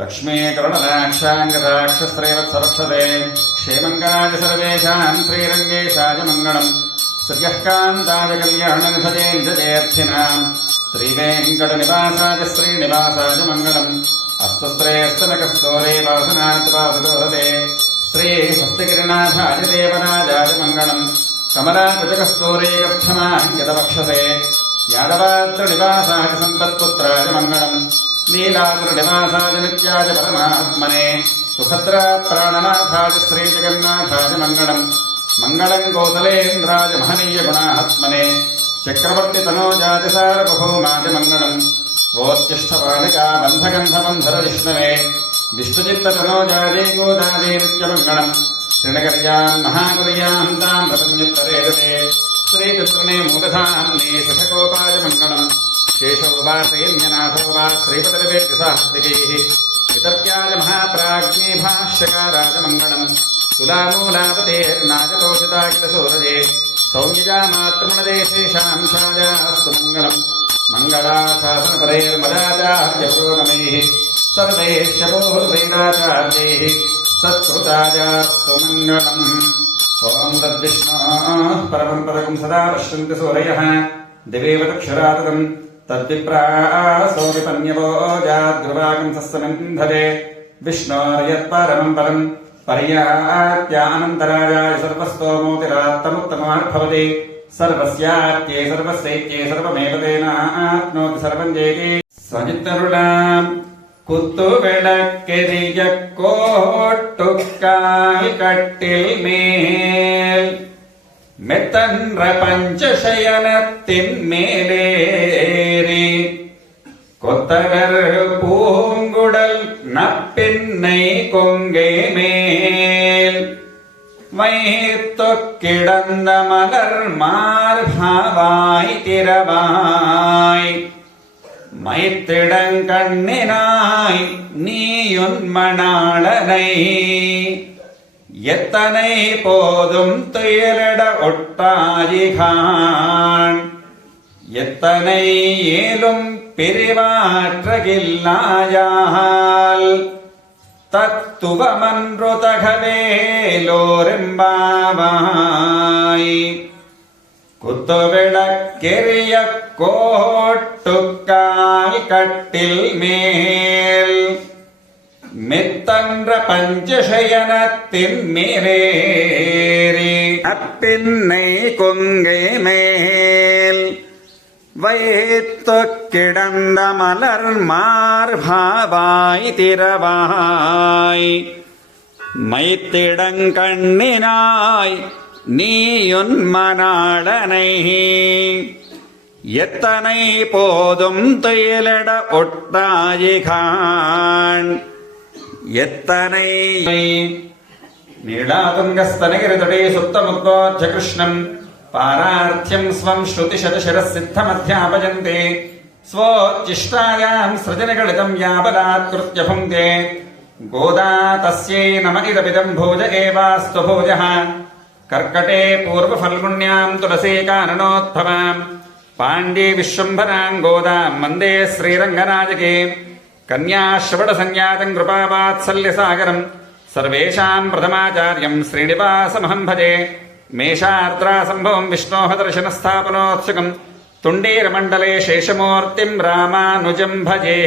लक्ष्मीकरुणदाक्षाङ्गदाक्षस्त्रैवत्सरक्षते क्षेमङ्गाय सर्वेषां श्रीरङ्गेशाय मङ्गलम् श्रियः कान्ताय कल्याणनिधये निजतेऽर्थिनां श्रीवेङ्कटनिवासाय श्रीनिवासाय मङ्गलम् अस्तु श्रेयस्तनकस्तोरे वासनात् वासुदोहते श्रीहस्तिगिरिनाथाय देवराजाय मङ्गलम् कमलाकुचकस्तोरे अर्थमाङ्गतवक्षसे यादवात्रनिवासाय सम्पत्पुत्राय मङ्गलम् नीलाद्रनिवासाय नित्याय परमात्मने सुभद्राप्राणनाथाय श्रीजगन्नाथाय मङ्गलम् मङ्गलम् गोसलेन्द्राय महनीयगुणात्मने चक्रवर्तितनोजाय सार्वभौमाय मङ्गलम् गोत्तिष्ठपालिका बन्धगन्धबन्धरविष्णवे विष्णुचित्ततनोजाय गोदादे नित्यमङ्गलम् श्रीनगर्याम् महाकुर्याम् ताम् प्रपञ्चत्तरेजते श्रीचित्रणे मूलधाम्ने सुषकोपाय मङ्गलम् शेषो वा सैन्यनाथो वा श्रीपतिर्वेद्यसाहस्तिभिः वितर्क्याय महाप्राज्ञे भाष्यकाराय मङ्गलम् तुलामूलापतेर्नाजतोषिताखिलसूरजे सौम्यजामातृमणदेशेषां शाजास्तु मङ्गलम् मङ्गलाशासनपरैर्मदाचार्यपुरोगमैः सर्वैश्चपोर्वैराचार्यैः सत्कृतायास्तु मङ्गलम् ॐ तद्विष्णोः परमं पदकं सदा पश्यन्ति सूरयः दिवेवतक्षरातकम् तद्विप्रासो विपन्यवो जाद्रुवाकं सस्समिन्धते विष्णोर्यत्परमं पदम् पर्यात्यानन्तरायाय सर्वस्तोमोतिरात्तमुत्तमार्भवति सर्वस्यात्ये सर्वस्यैत्ये सर्वमेव तेनाप्नोति सर्वं जयति स्वजित्तरुणाम् குத்துவிளக்கெரிய கோட்டுக்கால் கட்டில் மேல் மெத்தன்ற பஞ்சசயனத்தின் மேலேறி கொத்தவர் பூங்குடல் நப்பின்னை கொங்கை மேல் வைத்து கிடந்த மலர் மார்பாவாய் திரவாய் மைத்திடங்கண்ணினாய் நீயுன்மணாளனை எத்தனை போதும் துயரிட ஒட்டாரிகான் எத்தனை ஏலும் பிரிவாற்றகில்லாயால் தத்துவமன்று தகவேலோரெம்பாவாய் குத்துவிளக்கெரிய கோட்டுக்கால் கட்டில் மேல் மெத்தன்ற பஞ்சசயனத்தின் மேலேறி அப்பின்னை கொங்கை மேல் வைத்து கிடந்த மலர் மார்பாவாய் திரவாய் மைத்திடங்கண்ணினாய் நீயுன்மணாளனை எத்தனை போதும் துயிலிட ஒட்டாயிகான் எத்தனை நீளாதுங்கஸ்தனகிரிதடே சுத்தமுத்வோத்ய கிருஷ்ணம் பாரார்த்தியம் ஸ்வம் ஸ்ருதிசதசிரசித்தமத்யாபயந்தே ஸ்வோச்சிஷ்டாயாம் ஸ்ருதிநிகழிதம் யாபலாத்கிருத்ய புங்கே கோதா தஸ்யை நம இதமிதம் भोज एवास्तु भोजः कर्कटे पूर्वफल्गुण्याम् तुलसी काननोद्भवाम् पाण्डे विश्वम्भराम् गोदाम् वन्दे श्रीरङ्गनायके कन्याश्रवणसंज्ञातम् कृपावात्सल्यसागरम् सर्वेषाम् प्रथमाचार्यम् श्रीनिवासमहम् भजे मेषार्द्रासम्भवम् विष्णोः दर्शनस्थापनोत्सुकम् तुण्डीरमण्डले शेषमूर्तिम् रामानुजम् भजे।